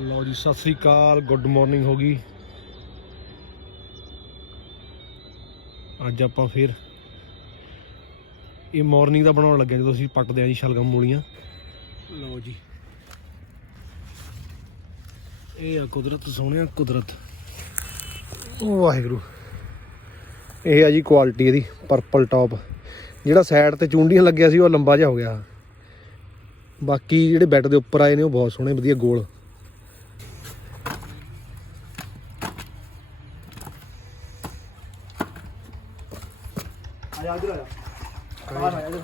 ਲਓ ਜੀ, ਸਤਿ ਸ੍ਰੀ ਅਕਾਲ good morning ਹੋ ਗਈ। ਅੱਜ ਆਪਾਂ ਫਿਰ ਇਹ ਮਾਰਨਿੰਗ ਦਾ ਬਣਾਉਣ ਲੱਗੇ ਜਦੋਂ ਅਸੀਂ ਪੱਟਦੇ ਆਂ ਜੀ ਸ਼ਲਗਮ ਮੂਲੀਆਂ। ਲਓ ਜੀ। ਇਹ ਆ ਕੁਦਰਤ ਸੋਹਣਿਆ ਕੁਦਰਤ। ਉਹ ਵਾਹਿਗੁਰੂ। ਇਹ ਆ ਜੀ ਕੁਆਲਿਟੀ ਇਹਦੀ ਪਰਪਲ ਟੌਪ ਜਿਹੜਾ ਸਾਈਡ ਤੇ ਚੁੰਡੀਆਂ ਲੱਗਿਆ ਸੀ, ਉਹ ਲੰਬਾ ਜਿਹਾ ਹੋ ਗਿਆ। ਬਾਕੀ ਜਿਹੜੇ ਬੈੱਡ ਦੇ ਉੱਪਰ ਆਏ ਨੇ, ਉਹ ਬਹੁਤ ਸੋਹਣੇ, ਵਧੀਆ ਗੋਲ। ਆਜਾ ਇਧਰ ਆਜਾ ਆ ਆਜਾ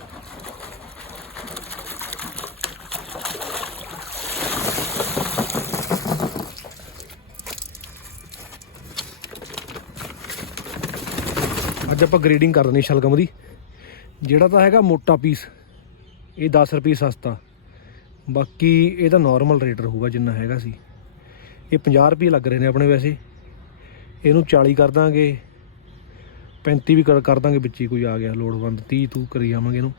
ਅੱਜ ਆਪਾਂ ਗ੍ਰੇਡਿੰਗ ਕਰ ਦਨੀ ਸ਼ਲਗਮ ਦੀ। ਜਿਹੜਾ ਤਾਂ ਹੈਗਾ ਮੋਟਾ ਪੀਸ ਇਹ 10 ਰੁਪਏ ਸਸਤਾ। ਬਾਕੀ ਇਹਦਾ ਤਾਂ ਨਾਰਮਲ ਰੇਟ ਰਹੂਗਾ ਜਿੰਨਾ ਹੈਗਾ ਸੀ। ਇਹ 50 ਰੁਪਏ ਲੱਗ ਰਹੇ ਨੇ ਆਪਣੇ ਵੈਸੇ। ਇਹਨੂੰ 40 ਕਰ ਦਾਂਗੇ। 35 ਵੀ ਕਰ ਕਰ ਦਾਂਗੇ ਵਿੱਚ ਹੀ, ਕੋਈ ਆ ਗਿਆ, ਲੋੜਵੰਦ 30 ਤੂੰ ਕਰੀ ਜਾਵਾਂਗੇ ਇਹਨੂੰ।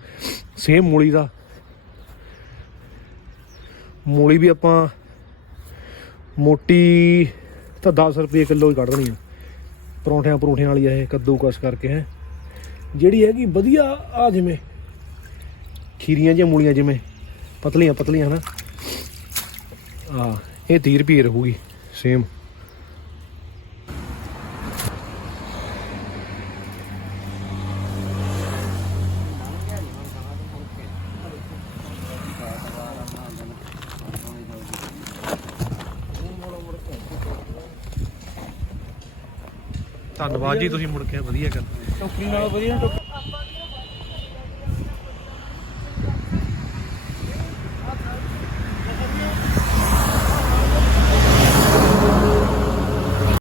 ਸੇਮ ਮੂਲੀ ਦਾ। ਮੂਲੀ ਵੀ ਆਪਾਂ ਮੋਟੀ ਤਾਂ 10 ਰੁਪਏ ਕਿਲੋ ਹੀ ਕੱਢ ਦੇਣੀ ਆ। ਪਰੌਂਠਿਆਂ ਪਰੌਂਠਿਆਂ ਵਾਲੀ ਇਹ ਕੱਦੂਕਸ ਕਰਕੇ, ਹੈ। ਜਿਹੜੀ ਹੈਗੀ ਵਧੀਆ, ਆ ਜਿਵੇਂ, ਖੀਰੀਆਂ ਜਿਹੀਆਂ ਮੂਲੀਆਂ ਜਿਵੇਂ ਪਤਲੀਆਂ ਪਤਲੀਆਂ ਹਨਾ। ਆ, ਇਹ 30 ਰੁਪਏ ਰਹੂਗੀ ਸੇਮ ਧੰਨਵਾਦ ਜੀ ਤੁਸੀਂ ਮੁੜ ਕੇ ਵਧੀਆ ਕਰ ਟੋਕਰੀ ਨਾਲ ਵਧੀਆ ਟੋਕਰੀ